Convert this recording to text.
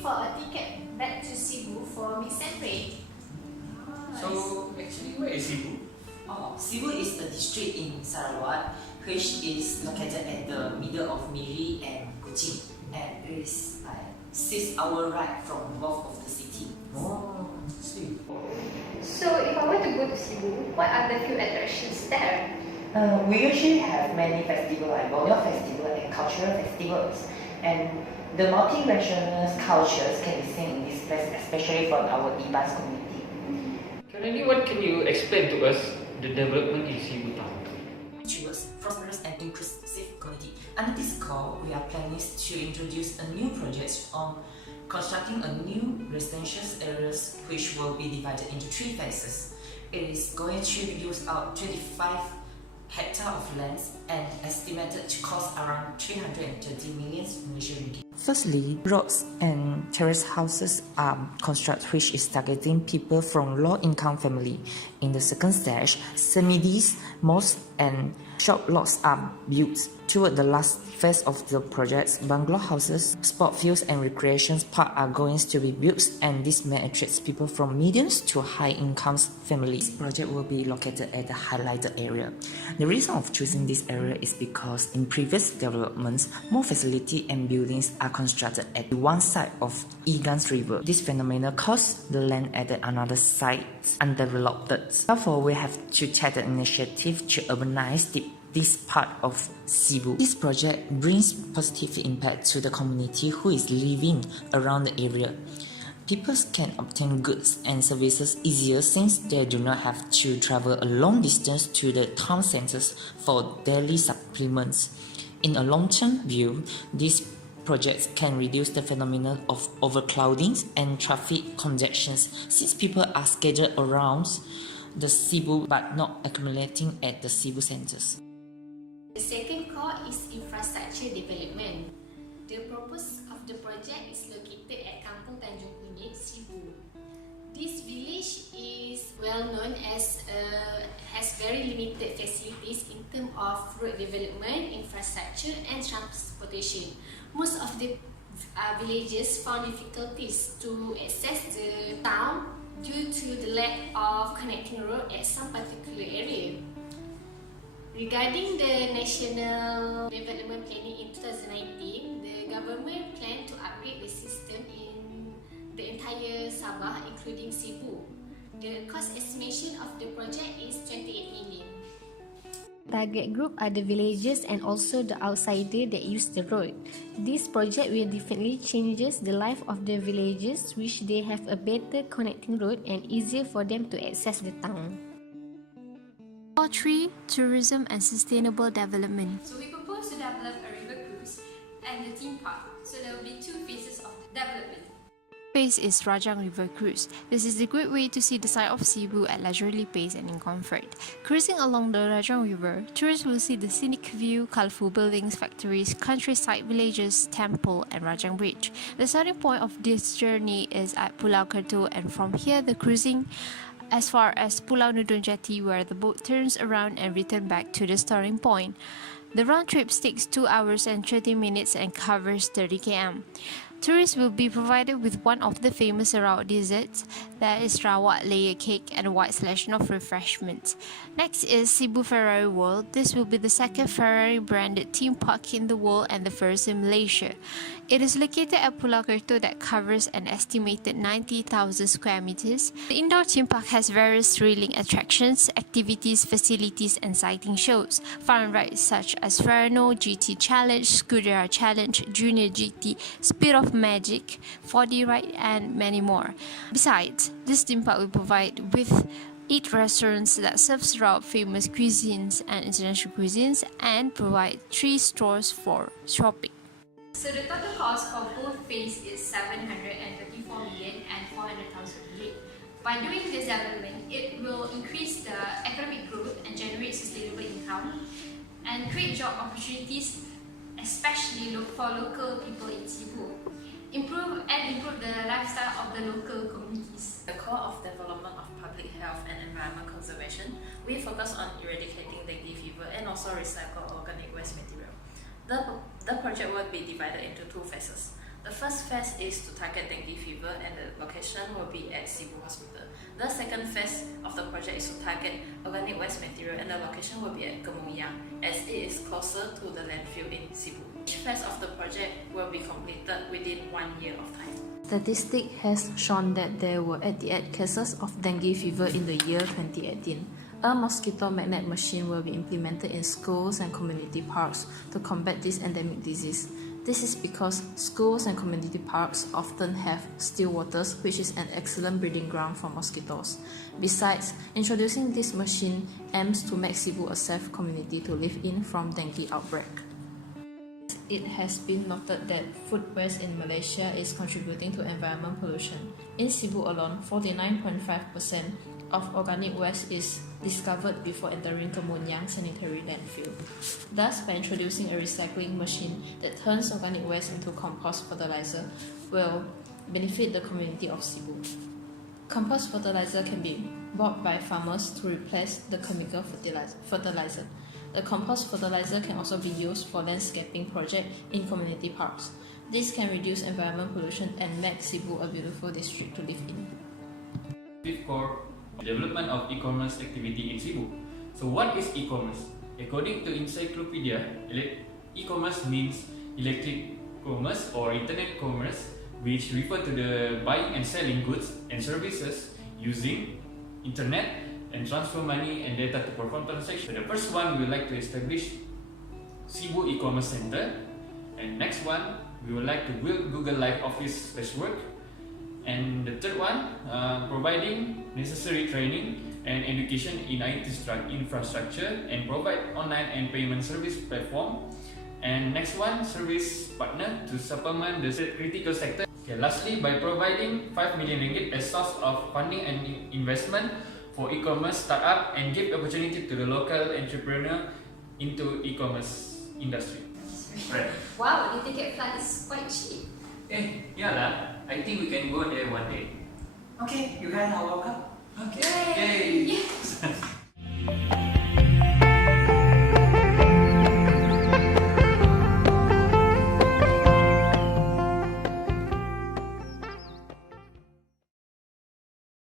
for a ticket back to Sibu for Mix and Pray. So actually, where is Sibu? Sibu is a district in Sarawak which is located at the middle of Miri and Kuching, and it is like 6 hours ride from both of the city. Oh, see. So if I were to go to Sibu, what are the few attractions there? We usually have many festivals like royal festival and cultural festivals, and the multiracial cultures can be seen in this place, especially from our Ibas community. Currently, what can you explain to us the development in Sibu Town? Towards prosperous and inclusive community. Under this call, we are planning to introduce a new project on constructing a new residential areas which will be divided into 3 phases. It is going to use out 25 hectares of land and estimated to cost around 330 million Malaysian ringgit. Firstly, roads and terrace houses are constructed which is targeting people from low-income family. In the second stage, semi-dis, mosques and shop lots are built. Toward the last phase of the project, bungalow houses, sport fields and recreation parks are going to be built, and this may attract people from medium to high-income families. This project will be located at the highlighted area. The reason of choosing this area is because in previous developments, more facilities and buildings are constructed at one side of Igans River. This phenomenon caused the land at another site undeveloped. Therefore, we have to take the initiative to urbanize this part of Sibu. This project brings positive impact to the community who is living around the area. People can obtain goods and services easier since they do not have to travel a long distance to the town centers for daily supplements. In a long-term view, these projects can reduce the phenomenon of overcrowding and traffic congestions since people are scattered around the Sibu but not accumulating at the Sibu centers. The second core is infrastructure development. The purpose of the project is located at Kampung Tanjung Kunyit, Sibu. This village is well known as has very limited facilities in terms of road development, infrastructure and transportation. Most of the villagers found difficulties to access the town due to the lack of connecting road at some particular area. Regarding the National Development Planning in 2019, the government planned to upgrade the system in the entire Sabah, including Sibu. The cost estimation of the project is 28 million. Target group are the villagers and also the outsider that use the road. This project will definitely changes the life of the villagers, which they have a better connecting road and easier for them to access the town. 3. Tourism and sustainable development. So we propose to develop a river cruise and the theme park. So there will be 2 phases of development. Phase is Rajang River Cruise. This is a great way to see the side of Sibu at leisurely pace and in comfort. Cruising along the Rajang River, tourists will see the scenic view, colorful buildings, factories, countryside villages, temple and Rajang Bridge. The starting point of this journey is at Pulau Kerto, and from here the cruising as far as Pulau Nudun Jetty, where the boat turns around and return back to the starting point. The round trip takes 2 hours and 30 minutes and covers 30 km. Tourists will be provided with one of the famous Sarawak desserts, that is Sarawak layer cake and a white selection of refreshments. Next is Sibu Ferrari World. This will be the second Ferrari branded theme park in the world and the first in Malaysia. It is located at Pulau Kerto that covers an estimated 90,000 square meters. The indoor theme park has various thrilling attractions, activities, facilities and sighting shows. Fun rides such as Ferrano, GT Challenge, Scudera Challenge, Junior GT, Speed of Magic, 4D ride and many more. Besides, this theme park will provide with 8 restaurants that serve Sarawak famous cuisines and international cuisines and provide 3 stores for shopping. So the total cost for both phases is 734 million and 400,000 ringgit. By doing this development, it will increase the economic growth and generate sustainable income and create job opportunities, especially for local people in Sibu. Improve the lifestyle of the local communities. The core of development of public health and environment conservation, we focus on eradicating dengue fever and also recycle organic waste material. The project will be divided into 2 phases. The first phase is to target dengue fever, and the location will be at Sibu Hospital. The second phase of the project is to target organic waste material, and the location will be at Kemunyang, as it is closer to the landfill in Sibu. Each phase of the project will be completed within 1 year of time. Statistics has shown that there were 88 cases of dengue fever in the year 2018. A mosquito magnet machine will be implemented in schools and community parks to combat this endemic disease. This is because schools and community parks often have still waters, which is an excellent breeding ground for mosquitoes. Besides, introducing this machine aims to make Sibu a safe community to live in from dengue outbreak. It has been noted that food waste in Malaysia is contributing to environment pollution. In Sibu alone, 49.5% of organic waste is discovered before entering Kemunyang sanitary landfill. Thus, by introducing a recycling machine that turns organic waste into compost fertilizer will benefit the community of Sibu. Compost fertilizer can be bought by farmers to replace the chemical fertilizer. The compost fertilizer can also be used for landscaping projects in community parks. This can reduce environment pollution and make Sibu a beautiful district to live in. Fifth core, development of e-commerce activity in Sibu. So what is e-commerce? According to encyclopedia, e-commerce means electric commerce or internet commerce, which refer to the buying and selling goods and services using internet and transfer money and data to perform transactions. So the first one, we would like to establish Sibu e-commerce center, and next one, we would like to build Google Live Office space work, and the third one, providing necessary training and education in IT infrastructure and provide online and payment service platform. And next one, service partner to supplement the critical sector. Okay, lastly, by providing 5 million ringgit as source of funding and investment for e-commerce startup and give opportunity to the local entrepreneur into e-commerce industry. Right. Wow, the ticket flight is quite cheap. Yeah lah. I think we can go there one day. Okay, you guys are welcome. Okay. Yay. Yay.